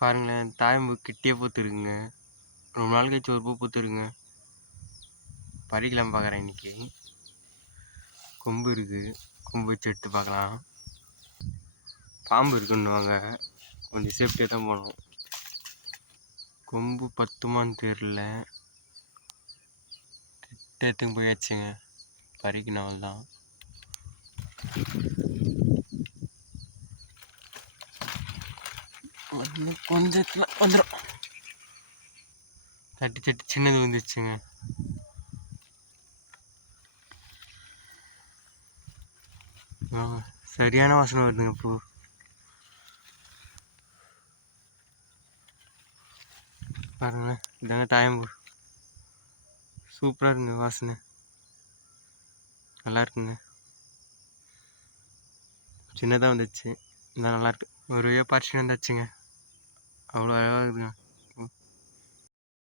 பாருங்களேன் தாயம்பு கிட்டே பூத்துருக்குங்க. ரொம்ப நாள் கழிச்சு ஒரு பூ பூத்துருங்க பறிக்கலாம் பார்க்குறேன் இன்னைக்கு. கொம்பு இருக்குது கொம்பு வச்சு எடுத்து பார்க்கலாம் பாம்பு இருக்குன்னுவாங்க. கொஞ்சம் சேஃப்டியாக தான் போகணும். கொம்பு பத்துமான்னு தெரில கிட்ட எடுத்துன்னு போயாச்சுங்க. பறிக்கணும் அவ்வளோதான் வந்து கொஞ்சத்தில் வந்துடும் தட்டி தட்டி சின்னது வந்துச்சுங்க ஆ, சரியான வாசனை வருதுங்க பூ. பாருங்களேன் இதாங்க தாயம்பூ சூப்பராக இருக்குங்க வாசனை. நல்லா இருக்குங்க. சின்னதாக வந்துச்சு இந்த நல்லாயிருக்கு ஒரு வழியாக பறிச்சுட்டு வந்தாச்சுங்க. அவ்வளோ அழகாக இருக்குதுங்க